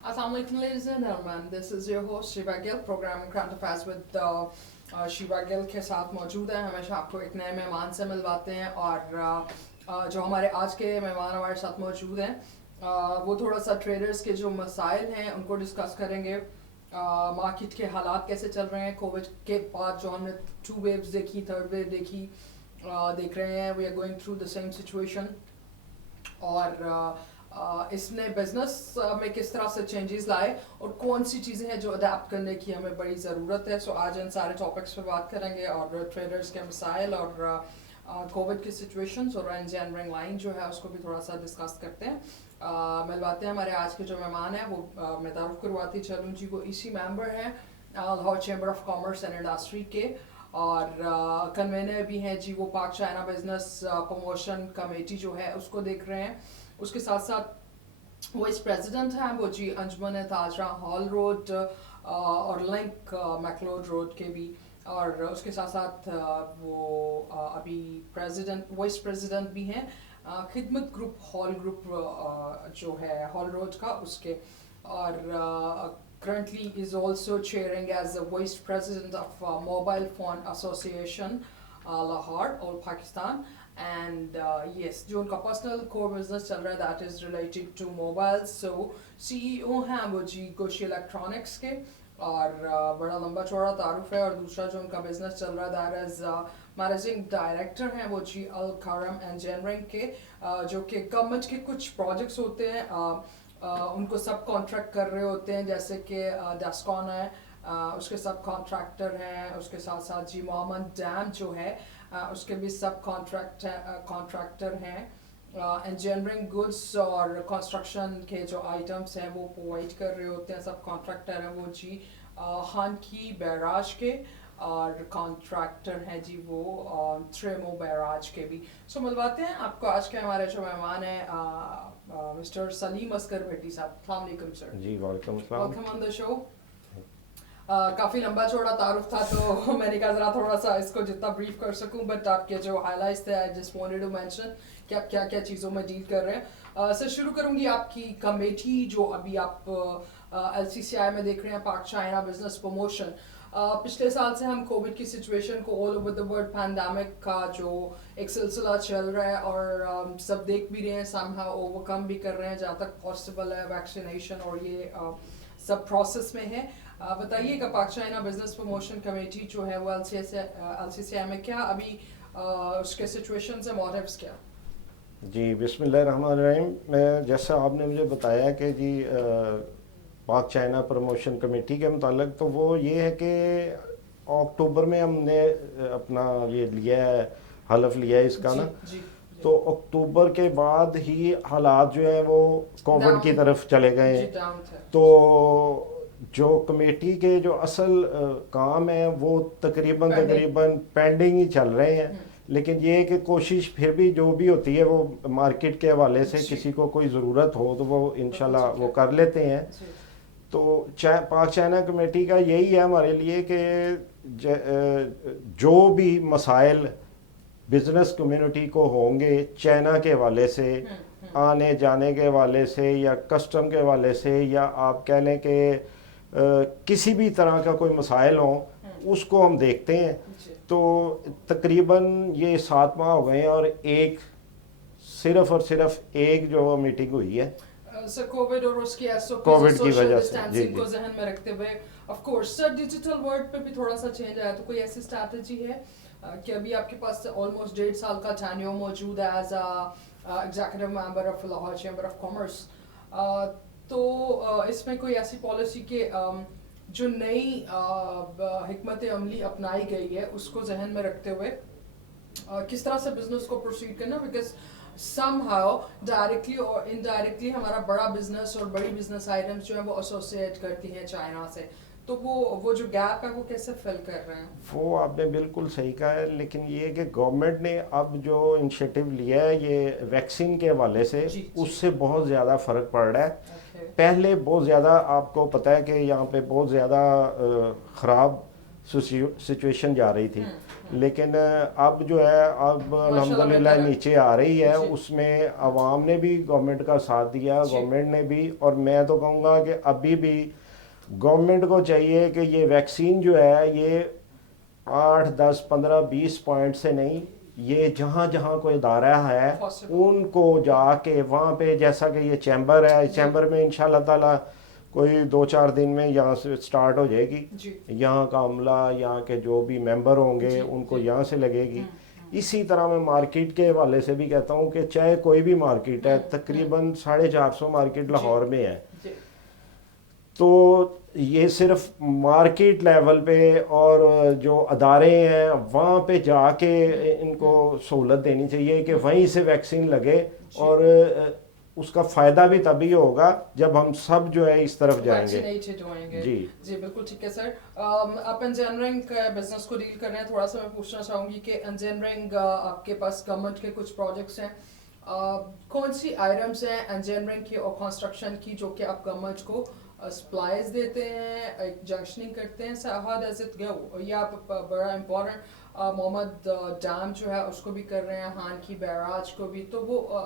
Assalamu alaikum, ladies and gentlemen. This is your host Shiva Gill, program Current Affairs with Shiva Gill के साथ मौजूद है. हमेशा आपको एक नए मेहमान से मिलवाते हैं और जो हमारे आज के मेहमान हमारे साथ मौजूद हैं वो थोड़ा सा ट्रेडर्स के जो मसाइल हैं उनको डिस्कस करेंगे. मार्केट के हालात कैसे चल रहे हैं कोविड के बाद, जो हमने 2 वेव्स देखी, 3rd वेव देखी, देख रहे हैं. We are going through the same situation और इसने बिजनेस में किस तरह से चेंजेस लाए और कौन सी चीज़ें हैं जो अडेप्ट करने की हमें बड़ी ज़रूरत है. सो आज इन सारे टॉपिक्स पे बात करेंगे और ट्रेडर्स के मसाइल और कोविड की सिचुएशंस और इंजीनियरिंग लाइन जो है उसको भी थोड़ा सा डिस्कस करते हैं. मिलवाते हैं हमारे आज के जो मेहमान हैं वो मैं तारुफ करवाती चलूँ जी. वो इसी मेंबर हैं Lahore chamber of commerce and industry के और कन्वेनर भी हैं जी. वो पाक चाइना बिजनेस प्रमोशन कमेटी जो है उसको देख रहे हैं. उसके साथ साथ वाइस प्रेसिडेंट हैं वो जी अंजुमन ताजरा हॉल रोड और लिंक मैकलोड रोड के भी, और उसके साथ साथ वो अभी प्रेसिडेंट वाइस प्रेसिडेंट भी हैं खिदमत ग्रुप हॉल ग्रुप जो है हॉल रोड का उसके, और currently is also chairing as the vice president of Mobile Phone Association Lahore or Pakistan. And yes, जो उनका पर्सनल कोर बिजनेस चल रहा है that is related to mobile. So CEO हैं वो जी गोशी इलेक्ट्रॉनिक्स के और बड़ा लंबा चौड़ा तारुफ है. और दूसरा जो उनका बिजनेस चल रहा है दैट इज मैनेजिंग डायरेक्टर हैं वो जी अल करम इंजीनियरिंग के, जो कि गवर्नमेंट के कुछ प्रोजेक्ट्स होते हैं उनको सब कॉन्ट्रैक्ट कर रहे होते हैं, जैसे कि डेस्कॉन है उसके सब कॉन्ट्रैक्टर हैं. उसके साथ साथ जी मोहम्मद डैम जो है उसके भी सब कॉन्ट्रैक्टर हैं. इंजीनियरिंग गुड्स और कंस्ट्रक्शन के जो आइटम्स हैं वो प्रोवाइड कर रहे होते हैं. सब कॉन्ट्रैक्टर हैं वो जी खान की बैराज के और कॉन्ट्रैक्टर हैं जी वो ट्रेमो बैराज के भी. सो मिलवाते हैं आपको आज के हमारे जो मेहमान हैं मिस्टर सलीम अस्कर भट्टी साहब. अस्सलाम वालेकुम सर. जी वालेकुम अस्सलाम. Welcome on the show. काफ़ी लंबा चौड़ा तारुफ था तो मैंने कहा ज़रा थोड़ा सा इसको जितना ब्रीफ कर सकूं, बट आपके जो हाइलाइट्स थे I just wanted to mention कि आप क्या क्या चीज़ों में डील कर रहे हैं. सर शुरू करूंगी आपकी कमेटी जो अभी आप LCCI में देख रहे हैं, पाक चाइना बिजनेस प्रमोशन. पिछले साल से हम कोविड की सिचुएशन को all over the world pandemic का जो एक सिलसिला चल रहा है और सब देख भी रहे हैं, समहाउ ओवरकम भी कर रहे हैं जहाँ तक पॉसिबल है. वैक्सीनेशन और ये सब प्रोसेस में है. बताइएगा पाक चाइना बिजनेस प्रमोशन कमेटी जो है वो LCCI में क्या अभी उसके सिचुएशन से मोटिव्स क्या. जी बिस्मिल्लाहिर्रहमानिर्रहीम. मैं जैसा आपने मुझे बताया कि जी पाक चाइना प्रमोशन कमेटी के मुतालिक तो वो ये है कि अक्टूबर में हमने अपना ये लिया है, हलफ लिया है इसका ना. तो अक्टूबर के बाद ही हालात जो है वो कोविड की तरफ चले गए. तो जो कमेटी के जो असल काम है वो तकरीबन पेंडिंग ही चल रहे हैं. लेकिन ये है कि कोशिश फिर भी जो भी होती है वो मार्केट के हवाले से किसी को कोई ज़रूरत हो तो वो इंशाल्लाह वो कर लेते हैं. तो पाक चाइना कमेटी का यही है हमारे लिए कि जो भी मसाइल बिज़नेस कम्युनिटी को होंगे चाइना के हवाले से, आने जाने के हवाले से या कस्टम के हवाले से, या आप कह लें कि किसी भी तरह का कोई मसाइल हो उसको हम देखते हैं. तो तकरीबन ये 7 माह हो गए हैं और सिर्फ एक जो मीटिंग हुई है सर कोविड और उसकी कोविड की वजह से को जहन में रखते हुए. Of course sir digital world पे भी थोड़ा सा चेंज आया, तो कोई ऐसी स्ट्रैटेजी है कि अभी आपके पास ऑलमोस्ट 1.5 साल का टेन्योर मौजूद है as executive member of Lahore chamber of commerce, तो इसमें कोई ऐसी पॉलिसी के जो नई हिकमत अमली अपनाई गई है उसको जहन में रखते हुए किस तरह से बिजनेस को प्रोसीड करना, बिकॉज somehow डायरेक्टली और इनडायरेक्टली हमारा बड़ा बिजनेस और बड़ी बिजनेस आइटम्स जो है वो एसोसिएट करती हैं चाइना से, तो वो जो गैप है वो कैसे फिल कर रहे हैं. वो आपने बिल्कुल सही कहा है. लेकिन ये कि गवर्नमेंट ने अब जो इनिशिएटिव लिया है ये वैक्सीन के हवाले से उससे बहुत ज़्यादा फ़र्क पड़ रहा है. पहले बहुत ज़्यादा आपको पता है कि यहाँ पे बहुत ज़्यादा ख़राब سچویشن جا رہی تھی، لیکن اب جو ہے اب الحمدللہ نیچے آ رہی ہے. اس میں عوام نے بھی گورنمنٹ کا ساتھ دیا، گورنمنٹ نے بھی، اور میں تو کہوں گا کہ ابھی بھی گورنمنٹ کو چاہیے کہ یہ ویکسین جو ہے یہ 8 10 15 20 پوائنٹ سے نہیں، یہ جہاں جہاں کوئی ادارہ ہے ان کو جا کے وہاں پہ، جیسا کہ یہ چیمبر ہے، چیمبر میں انشاءاللہ تعالی کوئی 2-4 دن میں یہاں سے سٹارٹ ہو جائے گی. یہاں کا عملہ، یہاں کے جو بھی ممبر ہوں گے ان کو یہاں سے لگے گی. اسی طرح میں مارکیٹ کے حوالے سے بھی کہتا ہوں کہ چاہے کوئی بھی مارکیٹ ہے، تقریباً 450 مارکیٹ لاہور میں ہے، تو یہ صرف مارکیٹ لیول پہ اور جو ادارے ہیں وہاں پہ جا کے ان کو سہولت دینی چاہیے کہ وہیں سے ویکسین لگے، اور اس کا فائدہ بھی تبھی ہوگا جب ہم سب جو ہے اس طرف جائیں گے. جی بالکل ٹھیک ہے سر. آپ انجینئرنگ بزنس کو ڈیل کر رہے ہیں، تھوڑا سا میں پوچھنا چاہوں گی کہ انجینئرنگ آپ کے پاس گورنمنٹ کے کچھ پروجیکٹس ہیں، کون سی آئٹمس ہیں انجینئرنگ کی اور کنسٹرکشن کی جو کہ آپ گورنمنٹ کو سپلائز دیتے ہیں، جنکشننگ کرتے ہیں؟ How does it go? یہ آپ بڑا امپورٹنٹ محمد ڈیم جو ہے اس کو بھی کر رہے ہیں، ہان کی بیراج کو بھی، تو وہ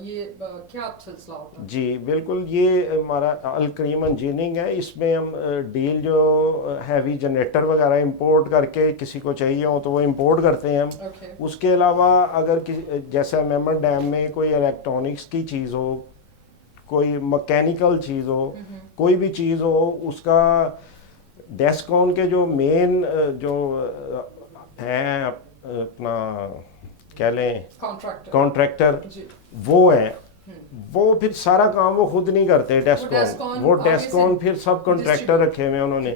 یہ کیا سلسلہ ہوتا ہے؟ جی بالکل، یہ ہمارا الکریم انجینئرنگ ہے. اس میں ہم ڈیل جو ہیوی جنریٹر وغیرہ امپورٹ کر کے کسی کو چاہیے ہو تو وہ امپورٹ کرتے ہیں ہم. اس کے علاوہ اگر جیسے محمد ڈیم میں کوئی الیکٹرانکس کی چیز ہو، کوئی مکینیکل چیز ہو، کوئی بھی چیز ہو، اس کا ڈیسکون کے جو مین جو ہیں اپنا کہہ لیں کانٹریکٹر، وہ ہیں، وہ پھر سارا کام وہ خود نہیں کرتے. وہ ڈیسکون پھر سب کنٹریکٹر رکھے ہوئے ہیں انہوں نے،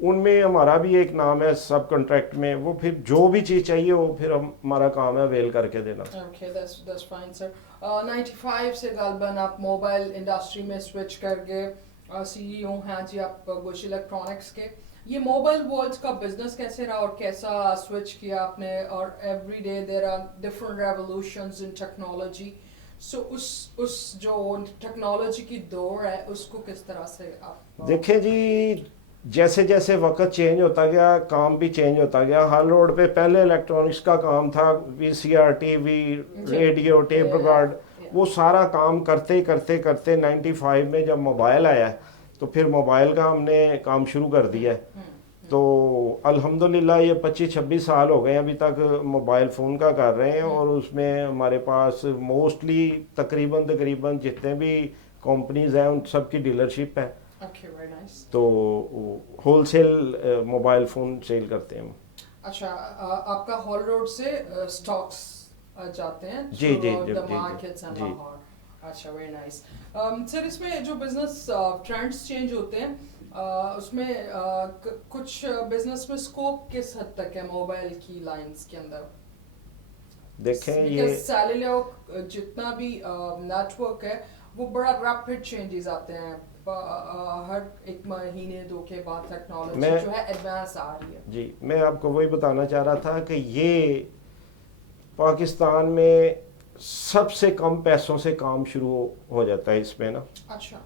ان میں ہمارا بھی ایک نام ہے سب کنٹریکٹ میں. وہ پھر جو بھی چیز چاہیے وہ پھر ہمارا کام ہے اویل کر کے دینا. اوکے دیٹس فائن سر. 95 سے غالباً آپ موبائل انڈسٹری میں سوئچ کر گئے، سی ای او ہیں جی آپ گوش الیکٹرانکس کے. یہ موبائل ورلڈ کا بزنس کیسے رہا اور کیسا سوئچ کیا آپ نے؟ اور every day there are different revolutions in technology, so اس جو ٹیکنالوجی کی دور ہے اس کو کس طرح سے آپ دیکھیں جی؟ جیسے جیسے وقت چینج ہوتا گیا کام بھی چینج ہوتا گیا. ہر روڈ پہ پہلے الیکٹرانکس کا کام تھا، V C R, T V, radio, tape record, وہ سارا کام کرتے کرتے کرتے 95 میں جب موبائل آیا تو پھر موبائل کا ہم نے کام شروع کر دیا ہے. تو الحمدللہ یہ 25-26 سال ہو گئے ابھی تک موبائل فون کا کر رہے ہیں، اور اس میں ہمارے پاس موسٹلی تقریباً جتنے بھی کمپنیز ہیں ان سب کی ڈیلرشپ ہے. تو wholesale mobile phone sale کرتے ہیں. اچھا، آپ کا ہال روڈ سے سٹاکس جاتے ہیں جی جی جی. اچھا، ویری نائس سر. اس میں جو بزنس ٹرینڈز چینج ہوتے ہیں اس میں کچھ بزنس میں اسکوپ کس حد تک ہے موبائل کی لائنز کے اندر؟ دیکھیں یہ سیلولر جتنا بھی نیٹ ورک ہے وہ بڑا ریپڈ چینجز آتے ہیں، ہر ایک مہینے 2 کے بعد ٹیکنالوجی جو ہے ایڈوانس آ رہی ہے. جی میں آپ کو وہی بتانا چاہ رہا تھا کہ یہ پاکستان میں سب سے کم پیسوں سے کام شروع ہو جاتا ہے اس میں نا. اچھا.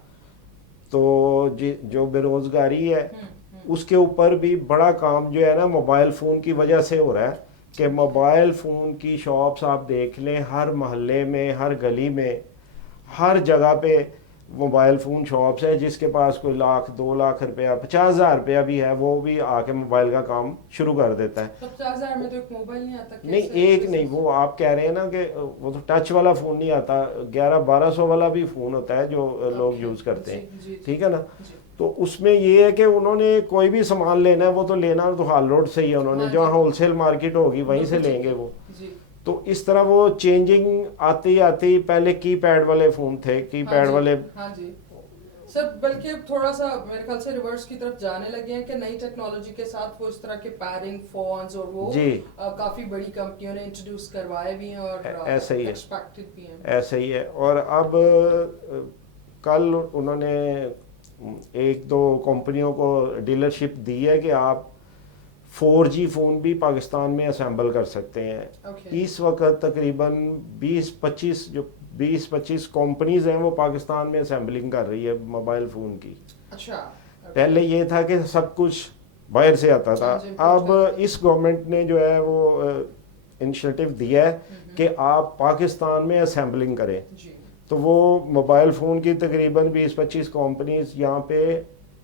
تو جو بے روزگاری ہے اس کے اوپر بھی بڑا کام جو ہے نا موبائل فون کی وجہ سے ہو رہا ہے کہ موبائل فون کی شاپس آپ دیکھ لیں، ہر محلے میں، ہر گلی میں، ہر جگہ پہ موبائل فون شاپس ہے. جس کے پاس کوئی 1,00,000 2,00,000 روپیہ 50,000 روپیہ بھی ہے وہ بھی آ کے موبائل کا کام شروع کر دیتا ہے. 50,000 میں تو ایک موبائل نہیں آتا. نہیں ایک نہیں، وہ آپ کہہ رہے ہیں نا کہ وہ تو ٹچ والا فون نہیں آتا، 1100-1200 والا بھی فون ہوتا ہے جو لوگ یوز کرتے ہیں، ٹھیک ہے نا. تو اس میں یہ ہے کہ انہوں نے کوئی بھی سامان لینا ہے وہ تو لینا تو ہال روڈ سے ہی ہے، انہوں نے جہاں ہول سیل مارکیٹ ہوگی وہیں سے لیں گے وہ. تو اس طرح وہ چینجنگ آتی پہلے کی پیڈ والے فون تھے، کی پیڈ والے. ہاں جی سر، بلکہ تھوڑا سا میرے خیال سے ریورس کی طرف جانے لگے ہیں کہ نئی ٹیکنالوجی کے ساتھ وہ اس طرح کے پیڈنگ فونز اور وہ کافی بڑی کمپنیوں نے انٹروڈیوس کروائے بھی ہیں اور ایسا ہی ایکسپیکٹڈ بھی ہیں. ایسا ہی ہے. اور اب کل انہوں نے 1-2 کمپنیوں کو ڈیلرشپ دی ہے کہ آپ 4G فون بھی پاکستان میں اسمبل کر سکتے ہیں. اس وقت تقریباً 20-25 کمپنیز ہیں وہ پاکستان میں اسمبلنگ کر رہی ہے موبائل فون کی. اچھا. پہلے یہ تھا کہ سب کچھ बाहर से आता था। हाँ जी, import अब करते इस गवर्नमेंट ने जो है वो इनिशिएटिव दिया है कि आप पाकिस्तान में असेंबलिंग करें। जी तो वो मोबाइल फ़ोन की तकरीबन 20-25 कंपनीज यहाँ पे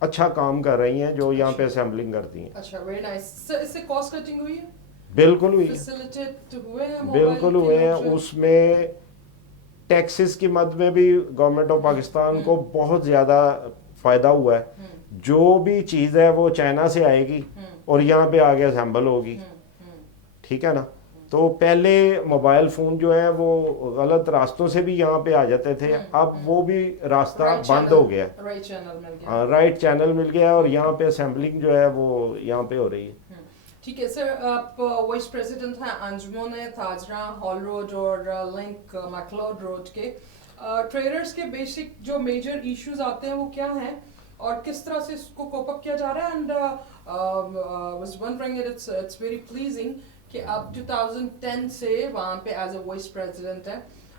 अच्छा काम कर रही हैं जो यहाँ पे अच्छा। असेंबलिंग करती हैं। अच्छा, वेरी नाइस सर। इससे कॉस्ट कटिंग हुई है, बिल्कुल हुई है, फैसिलिटेट हुए हैं मोबाइल बिल्कुल के हुए हैं। लोग जो हैं? उसमें टैक्सेस की मद में भी गवर्नमेंट ऑफ पाकिस्तान को बहुत ज़्यादा फ़ायदा हुआ है। जो भी चीज़ है वो चाइना से आएगी और यहाँ पे आगे असेंबल होगी, ठीक है ना। तो पहले मोबाइल फ़ोन जो है वो गलत रास्तों से भी यहाँ पे आ जाते थे, अब वो भी रास्ता राइट बंद चैनल, हो गया, राइट चैनल मिल गया। राइट चैनल मिल गया और यहाँ पे असेंबलिंग जो है वो यहाँ पे हो रही है। ठीक है सर। आप वाइस प्रेसिडेंट हैं अंजुमन ताजरा हॉल रोड और लिंक मैकलोड रोड के। ट्रेडर्स के बेसिक जो मेजर इश्यूज आते हैं वो क्या हैं और किस तरह से इसको कोप अप किया जा रहा है? And was wondering it's very pleasing कि आप 2010 से वहाँ पे एज अ वाइस प्रेसिडेंट है,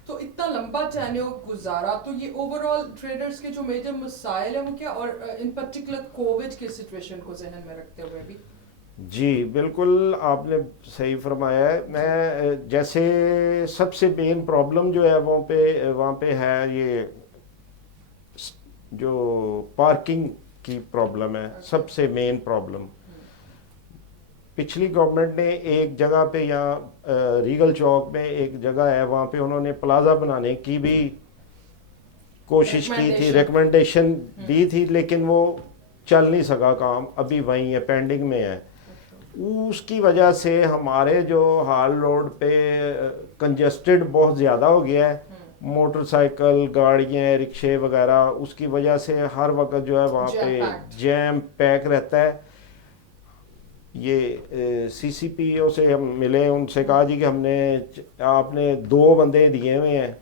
तो इतना लंबा टेन्योर गुजारा, तो ये ओवरऑल ट्रेडर्स के जो मेजर मसाइल है वो क्या, और इन पर्टिकुलर कोविड के सिचुएशन को जहन में रखते हुए भी? जी बिल्कुल, आपने सही फरमाया है। मैं जैसे सबसे मेन प्रॉब्लम जो है वहाँ पे है ये जो पार्किंग की प्रॉब्लम है, सबसे मेन प्रॉब्लम। पिछली गवर्नमेंट ने एक जगह पे यहाँ रीगल चौक में एक जगह है, वहाँ पे उन्होंने प्लाजा बनाने की भी कोशिश की थी, रिकमेंडेशन दी थी, लेकिन वो चल नहीं सका काम, अभी वहीं है, पेंडिंग में है। उसकी वजह से हमारे जो हाल रोड पे कंजेस्टेड बहुत ज़्यादा हो गया है, मोटरसाइकिल, गाड़ियाँ, रिक्शे वगैरह, उसकी वजह से हर वक्त जो है वहाँ पे जैम पैक रहता है। ये सीसीपीओ से हम मिले, उनसे कहा जी कि आपने 2 बंदे दिए हुए हैं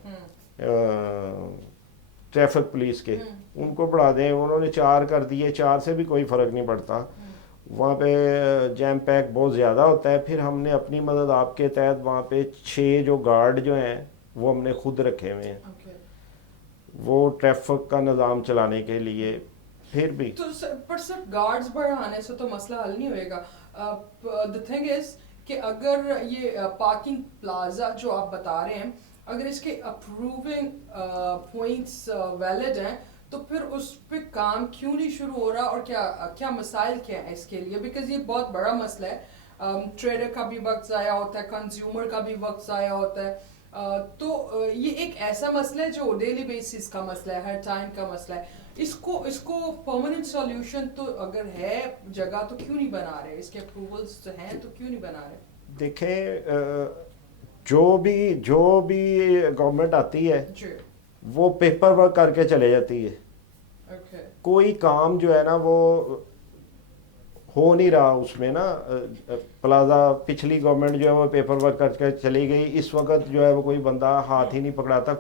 ट्रैफिक पुलिस के, उनको बढ़ा दें। उन्होंने 4 कर दिए, 4 से भी कोई फ़र्क नहीं पड़ता, वहाँ पे जैम पैक बहुत ज़्यादा होता है। फिर हमने अपनी मदद आपके तहत वहाँ पे 6 जो गार्ड जो हैं वो हमने खुद रखे हुए हैं, वो ट्रैफिक का निज़ाम चलाने के लिए। फिर भी तो पर सर गार्ड्स बढ़ाने से तो मसला हल नहीं होएगा। द थिंग इज कि अगर ये पार्किंग प्लाजा जो आप बता रहे हैं, अगर इसके अप्रूविंग पॉइंट्स वैलिड हैं, तो फिर उस पे काम क्यों नहीं शुरू हो रहा, और क्या मसाइल क्या है इसके लिए? बिकॉज ये बहुत बड़ा मसला है। ट्रेडर का भी वक्त ज़ाया होता है, कंज्यूमर का भी वक्त ज़ाया होता है। तो ये एक ऐसा मसला है जो डेली बेसिस का मसला है, हर टाइम का मसला है। इसको परमानेंट सॉल्यूशन तो अगर है जगह तो क्यों नहीं बना रहे? इसके अप्रूवल्स तो हैं तो क्यों नहीं बना रहे? देखें, जो भी गवर्नमेंट आती है वो पेपर वर्क करके चले जाती है। कोई काम जो है ना वो हो नहीं रहा उसमें ना। प्लाजा पिछली गवर्नमेंट जो है वो पेपर वर्क करके चली गई, इस वक्त जो है वो कोई बंदा हाथ ही नहीं पकड़ाता,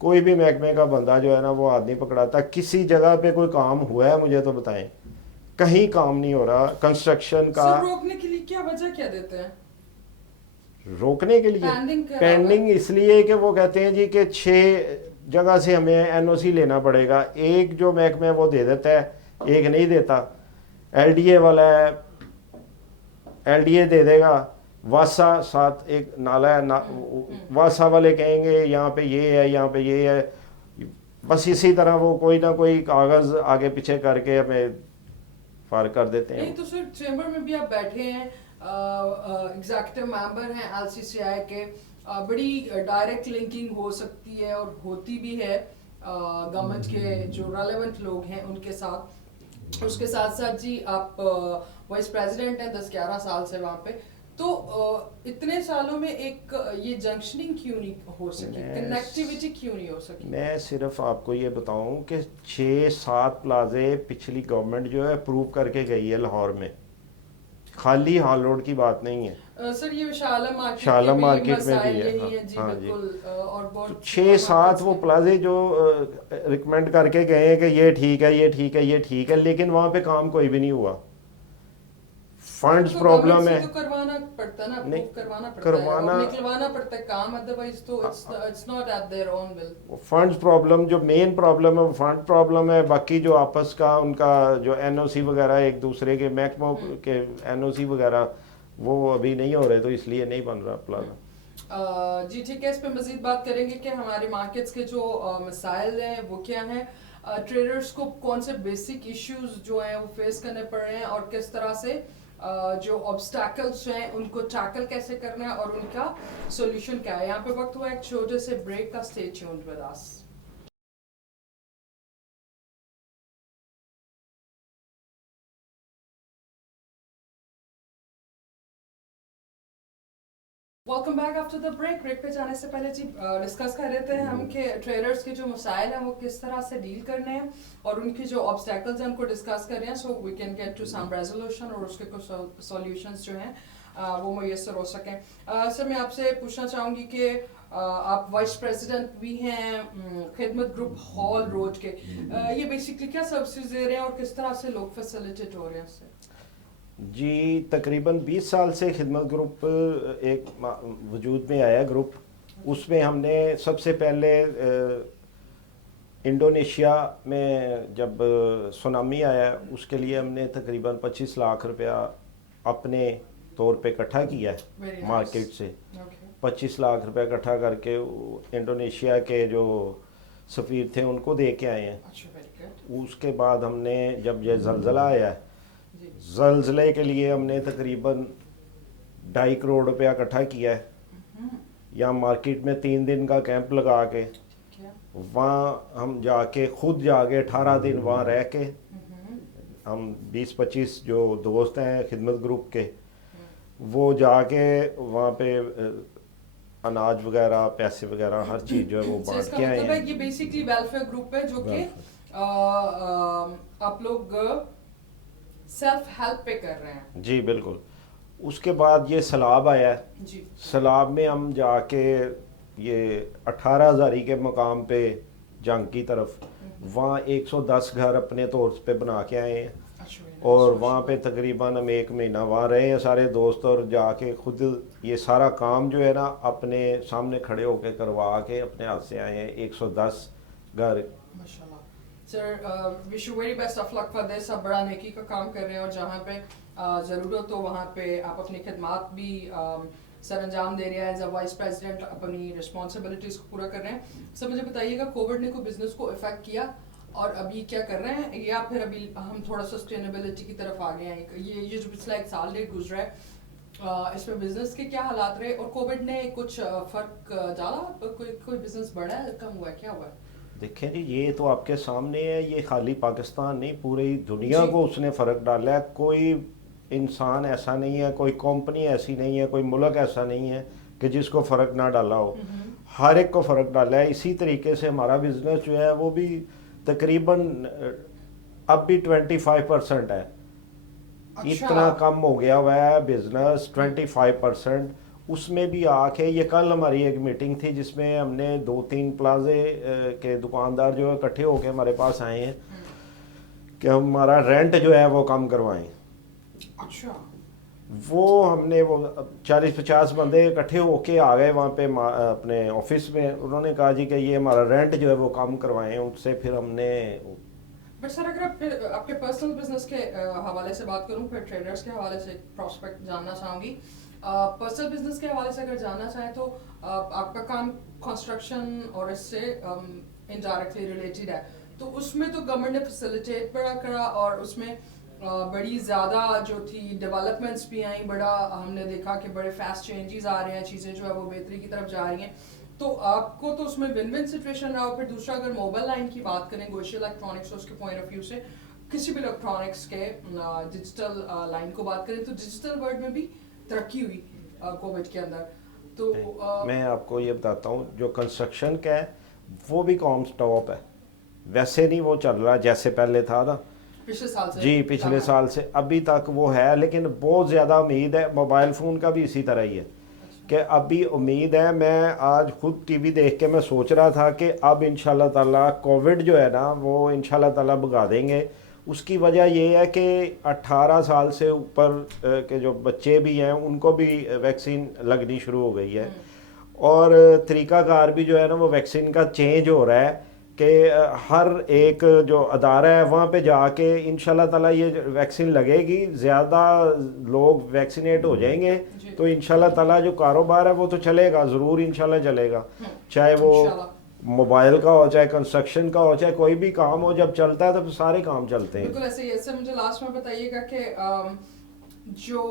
कोई भी महकमे का बंदा जो है ना वो हाथ नहीं पकड़ाता। किसी जगह पे कोई काम हुआ है मुझे तो बताएं, कहीं काम नहीं हो रहा कंस्ट्रक्शन का। रोकने के लिए क्या वजह क्या देते हैं? रोकने के लिए पेंडिंग इसलिए कि वो कहते हैं जी कि 6 जगह से हमें एनओसी लेना पड़ेगा। एक जो महकमा वो दे देता है, एक नहीं देता। एलडीए वाला है, एलडीए दे देगा। वासा साथ एक नाला है वासा वाले कहेंगे यहाँ पे ये है, यहाँ पे ये है। बस इसी तरह वो कोई ना कोई कागज आगे पीछे करके हमें फार कर देते हैं। नहीं तो सर चेंबर में भी आप बैठे हैं, एग्जीक्यूटिव मेंबर हैं एलसीसीआई के, बड़ी डायरेक्ट लिंकिंग हो सकती है और होती भी है गवर्नमेंट के जो रेलेवेंट लोग हैं उनके साथ। उसके साथ साथ जी आप वाइस प्रेसिडेंट हैं 10-11 साल से वहाँ पे, तो इतने सालों में एक ये जंक्शनिंग क्यों नहीं हो सकी, कनेक्टिविटी क्यों नहीं हो सकी? मैं सिर्फ आपको ये बताऊं कि 6-7 प्लाजे पिछली गवर्नमेंट जो है अप्रूव करके गई है लाहौर में, खाली हाल रोड की बात नहीं है। सर ये शाला मार्केट में भी है, हाँ जी। और 6-7 वो प्लाजे जो रिकमेंड करके गए हैं कि ये ठीक है, ये ठीक है, ये ठीक है, लेकिन वहाँ पे काम कोई भी नहीं हुआ। फंड्स तो प्रॉब्लम गवर्नमेंट है से तो करवाना पड़ता है ना, नहीं, अप्रूव करवाना पड़ता है और करवाना निकलवाना पड़ता है काम, अदरवाइज तो it's not at their own will. Funds problem, जो मेन प्रॉब्लम है वो फंड प्रॉब्लम है। बाकी जो आपस का उनका जो एनओसी वगैरह एक दूसरे के महकमों के एनओसी वगैरह वो अभी नहीं हो रहे, तो इसलिए नहीं बन रहा प्लाजा। जी ठीक है, इस पे मजीद बात करेंगे कि हमारे मार्केट्स के जो मसाइल हैं वो क्या हैं, ट्रेडर्स को कौन से बेसिक इश्यूज जो हैं वो फेस करने पड़ रहे हैं और किस तरह से जो ऑब्स्टैकल्स हैं उनको टैकल कैसे करना है और उनका सॉल्यूशन क्या है। यहाँ पे वक्त हुआ एक छोटे से ब्रेक का, stay tuned with us. Welcome back after the break. Break पे जाने से पहले जी डिस्कस कर रहे थे हम कि ट्रेडर्स के जो मसाइल हैं वो किस तरह से डील करने हैं और उनके जो ऑब्स्टैकल्स हैं उनको डिस्कस कर रहे हैं, so we can get to some resolution और उसके कुछ सॉल्यूशंस जो हैं वो मुयसर हो सकें। सर मैं आपसे पूछना चाहूँगी कि आप वाइस प्रेसिडेंट भी हैं खिदमत ग्रुप हॉल रोड के, ये बेसिकली क्या सर्विसेज दे रहे हैं और किस तरह से लोग फैसिलिटेट हो रहे हैं इससे? जी तकरीबन 20 साल से खिदमत ग्रुप एक वजूद में आया ग्रुप। उसमें हमने सबसे पहले इंडोनेशिया में जब सुनामी आया उसके लिए हमने तकरीबन 25 लाख रुपया अपने तौर पे इकट्ठा किया है मार्केट से। 25 लाख रुपया इकट्ठा करके इंडोनेशिया के जो सफ़ीर थे उनको दे के आए हैं। उसके बाद हमने जब ये ज़लज़ला आया, ज़लज़ले के लिए हमने तकरीबन 2.5 करोड़ रुपया इकट्ठा किया है। यहाँ मार्केट में 3 दिन का कैंप लगा के वहाँ हम जाके खुद जाके 18 दिन वहाँ रह के हम 20-25 जो दोस्त हैं खिदमत ग्रुप के, वो जाके वहाँ पे अनाज वगैरह पैसे वगैरह हर चीज़ जो है वो बांट के आए हैं। ये बेसिकली वेलफेयर ग्रुप है जो कि आप लोग सेल्फ हेल्प पे कर रहे हैं। जी बिल्कुल। उसके बाद ये सैलाब आया है जी। सैलाब में हम जाके ये 18 हज़ारी के मकाम पे जंग की तरफ वहाँ 110 घर अपने तौर पे बना के आए हैं और वहाँ पे तकरीबन हम 1 महीना वहाँ रहे हैं सारे दोस्त, और जाके खुद ये सारा काम जो है ना अपने सामने खड़े होके करवा के अपने हाथ से आए हैं 110 घर। माशाल्लाह sir, wish you very best of luck for this. आप बड़ा नेकी का काम कर रहे हैं और जहाँ पे ज़रूरत हो वहाँ पे आप अपनी खिदमत भी सर अंजाम दे रहे हैं एज अ वाइस प्रेसिडेंट, अपनी रिस्पॉन्सिबिलिटीज़ को पूरा कर रहे हैं। सर मुझे बताइएगा, कोविड ने कोई बिजनेस को इफेक्ट किया और अभी क्या कर रहे हैं, या फिर अभी हम थोड़ा सस्टेनेबिलिटी की तरफ आ गए हैं? ये जो पिछला 1 साल डेढ़ गुजरा है इसमें बिजनेस के क्या हालात रहे और कोविड ने कुछ फर्क डाला? कोई बिजनेस बढ़ा है, कम हुआ है, क्या हुआ है? देखें जी ये तो आपके सामने है, ये खाली पाकिस्तान नहीं पूरी दुनिया को उसने फ़र्क डाला है। कोई इंसान ऐसा नहीं है, कोई कंपनी ऐसी नहीं है, कोई मुल्क ऐसा नहीं है कि जिसको फ़र्क ना डाला हो। हर एक को फ़र्क डाला है। इसी तरीके से हमारा बिज़नेस जो है वो भी तकरीबन अब भी 25% है। अच्छा। इतना कम हो गया हुआ है बिज़नेस 25%। उसमें भी आके ये कल हमारी एक मीटिंग थी जिसमें हमने 2-3 प्लाजे के दुकानदार जो है इकट्ठे होके हमारे पास आए हैं कि हमारा रेंट जो है वो कम करवाएं। अच्छा। वो हमने वो 40-50 बंदे इकट्ठे होके आ गए वहाँ पे अपने ऑफिस में। उन्होंने कहा जी कि ये हमारा रेंट जो है वो कम करवाएं। उनसे फिर हमने बट सर अगर आप फिर आपके पर्सनल बिजनेस के हवाले से बात करूं, फिर ट्रेडर्स के हवाले से प्रॉस्पेक्ट जानना चाहूँगी। पर्सनल बिजनेस के हवाले से अगर जानना चाहें तो आपका काम कंस्ट्रक्शन और इससे इनडायरेक्टली रिलेटेड है, तो उसमें तो गवर्नमेंट ने फैसिलिटेट बड़ा करा और उसमें बड़ी ज़्यादा जो थी डेवलपमेंट्स भी आई, बड़ा हमने देखा कि बड़े फास्ट चेंजेस आ रहे हैं, चीज़ें जो है वो बेहतरी की तरफ जा रही हैं। तो आपको तो उसमें विन विन सिचुएशन रहा। फिर दूसरा अगर मोबाइल लाइन की बात करें, गोशिया इलेक्ट्रॉनिक्स उसके पॉइंट ऑफ व्यू से, किसी भी इलेक्ट्रॉनिक्स के डिजिटल लाइन को बात करें तो डिजिटल वर्ल्ड में भी तरक्की हुई कोविड के अंदर। तो मैं आपको ये बताता हूँ, जो कंस्ट्रक्शन का है वो भी कॉम स्टॉप है, वैसे नहीं वो चल रहा जैसे पहले था ना पिछले साल से। जी पिछले साल से अभी तक वो है, लेकिन बहुत ज़्यादा उम्मीद है। मोबाइल फ़ोन का भी इसी तरह ही है कि अभी उम्मीद है। मैं आज खुद टीवी देख के मैं सोच रहा था कि अब इंशाल्लाह ताला कोविड जो है ना वो इंशाल्लाह ताला भगा देंगे। اس کی وجہ یہ ہے کہ 18 سال سے اوپر کے جو بچے بھی ہیں ان کو بھی ویکسین لگنی شروع ہو گئی ہے، اور طریقہ کار بھی جو ہے نا وہ ویکسین کا چینج ہو رہا ہے کہ ہر ایک جو ادارہ ہے وہاں پہ جا کے انشاءاللہ تعالیٰ یہ ویکسین لگے گی، زیادہ لوگ ویکسینیٹ ہو جائیں گے تو انشاءاللہ تعالیٰ جو کاروبار ہے وہ تو چلے گا، ضرور انشاءاللہ چلے گا، چاہے وہ موبائل کا ہو، چاہے کنسٹرکشن کا ہو، چاہے کوئی بھی کام ہو، جب چلتا ہے تو سارے کام چلتے ہیں۔ بالکل ایسے ہی۔ ایسے مجھے لاسٹ میں بتائیے گا کہ جو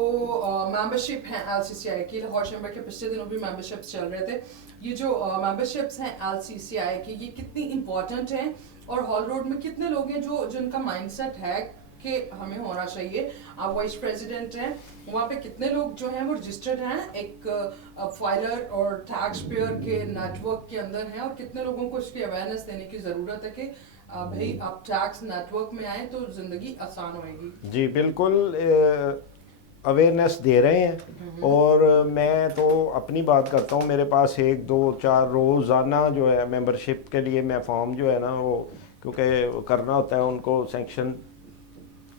ممبرشپ ہیں ایل سی سی آئی کی، لاہور چیمبر کے پچھلے دنوں بھی ممبرشپس چل رہے تھے، یہ جو ممبرشپس ہیں ایل سی سی آئی کی یہ کتنی امپورٹنٹ ہیں، اور ہال روڈ میں کتنے لوگ ہیں جن کا مائنڈ سیٹ ہے کہ ہمیں ہونا چاہیے؟ آپ وائس پریزیڈنٹ ہیں، وہاں پہ کتنے لوگ جو ہیں وہ رجسٹرڈ ہیں ایک فائلر اور ٹیکس پیئر کے نیٹ ورک کے اندر ہیں، اور کتنے لوگوں کو اس کی اویئرنیس دینے کی ضرورت ہے کہ بھائی آپ ٹیکس نیٹ ورک میں آئیں تو زندگی آسان ہوئے گی؟ جی بالکل اویئرنیس دے رہے ہیں، اور میں تو اپنی بات کرتا ہوں، میرے پاس 1 2 4 روزانہ جو ہے ممبرشپ کے لیے میں فارم جو ہے نا وہ کیونکہ کرنا ہوتا ہے، ان کو سینکشن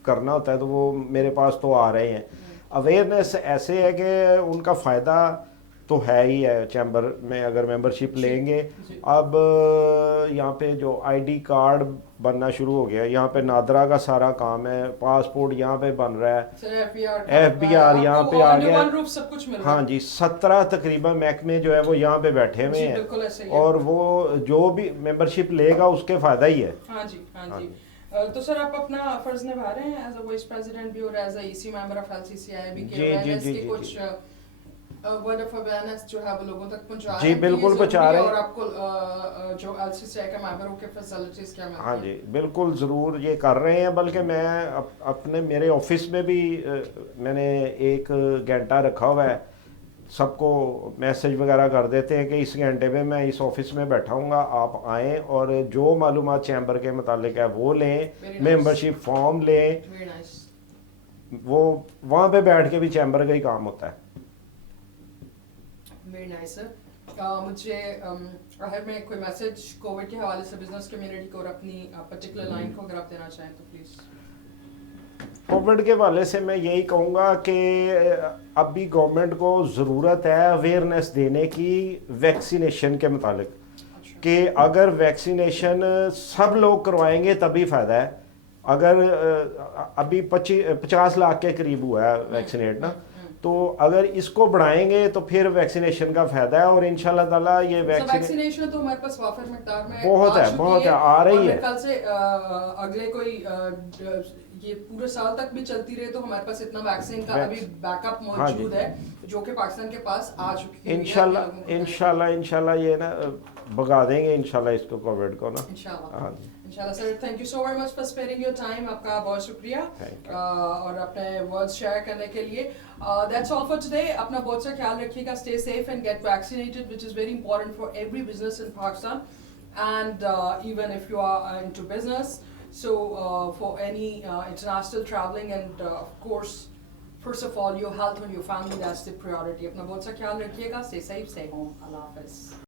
کرنا ہوتا ہے تو وہ میرے پاس تو آ رہے ہیں۔ اویئرنیس ایسے ہے کہ ان کا فائدہ تو ہے ہی ہے، چیمبر میں اگر ممبرشپ لیں گے، اب یہاں پہ جو آئی ڈی کارڈ بننا شروع ہو گیا، یہاں پہ نادرا کا سارا کام ہے، پاسپورٹ یہاں پہ بن رہا ہے، ایف بی آر یہاں پہ آ گیا، ہاں جی 17 تقریباً محکمے جو ہے وہ یہاں پہ بیٹھے ہوئے ہیں، اور وہ جو بھی ممبرشپ لے گا اس کے فائدہ ہی ہے۔ ہاں جی ہاں جی۔ تو سر آپ اپنا فرض نبھا رہے ہیں ایز اے وائس پریزیڈنٹ بھی اور as a E C member of L C C I بھی، کہ اویئرنیس کے کچھ ورڈ آف اویئرنیس جو ہے وہ لوگوں تک پہنچا رہے ہیں؟ جی بالکل پہنچا رہے ہیں، اور آپ کو جو ایل سی سی آئی کا ممبر ہو کے فیسلٹیز کیا ملتی ہیں؟ ہاں جی بالکل ضرور یہ کر رہے ہیں، بلکہ میں اپنے میرے آفس میں بھی میں نے 1 گھنٹہ رکھا ہوا ہے، سب کو میسج وغیرہ کر دیتے ہیں کہ اس گھنٹے میں میں اس آفس میں بیٹھا ہوں گا، آپ آئیں اور جو معلومات چیمبر کے متعلق ہے وہ لیں، ممبرشپ فارم لیں، وہ وہاں پہ بیٹھ کے بھی چیمبر کا ہی کام ہوتا ہے۔ ویری نائس سر۔ مجھے آخر میں کوئی میسج کووڈ کے حوالے سے بزنس کمیونٹی کو اور اپنی پرٹیکولر لائن کو اگر آپ دینا چاہیں تو پلیز۔ کووڈ کے حوالے سے میں یہی کہوں گا کہ اب بھی گورنمنٹ کو ضرورت ہے اویئرنیس دینے کی ویکسینیشن کے متعلق، کہ اگر ویکسینیشن سب لوگ کروائیں گے تبھی فائدہ ہے۔ اگر ابھی 50 لاکھ کے قریب ہوا ہے ویکسینیٹ نا، تو اگر اس کو بڑھائیں گے تو پھر ویکسینیشن کا فائدہ ہے، اور انشاءاللہ تعالیٰ یہ ویکسینیشن تو ہمارے پاس وافر مقدار میں بہت ہے آ رہی ہے، میرے خیال سے اگلے کوئی یہ پورے سال تک بھی چلتی رہے تو ہمارے پاس اتنا ویکسین کا ابھی بیک اپ موجود ہے جو کہ پاکستان کے پاس آ چکی ہے۔ انشاءاللہ یہ نا بگا دیں گے انشاءاللہ اس کو کووڈ کو نا انشاءاللہ۔ Sir thank you so very much for sparing your time, آپ کا بہت شکریہ اور اپنے ورڈز شیئر کرنے کے لیے۔ That's all for today. اپنا بہت سا خیال رکھیے گا، stay safe and get vaccinated which is very important for every business in Pakistan and even if you are into business, so for any international traveling and of course first of all your health and your family, that's the priority۔ اپنا بہت سا خیال رکھیے گا، stay safe, stay home۔ اللہ حافظ۔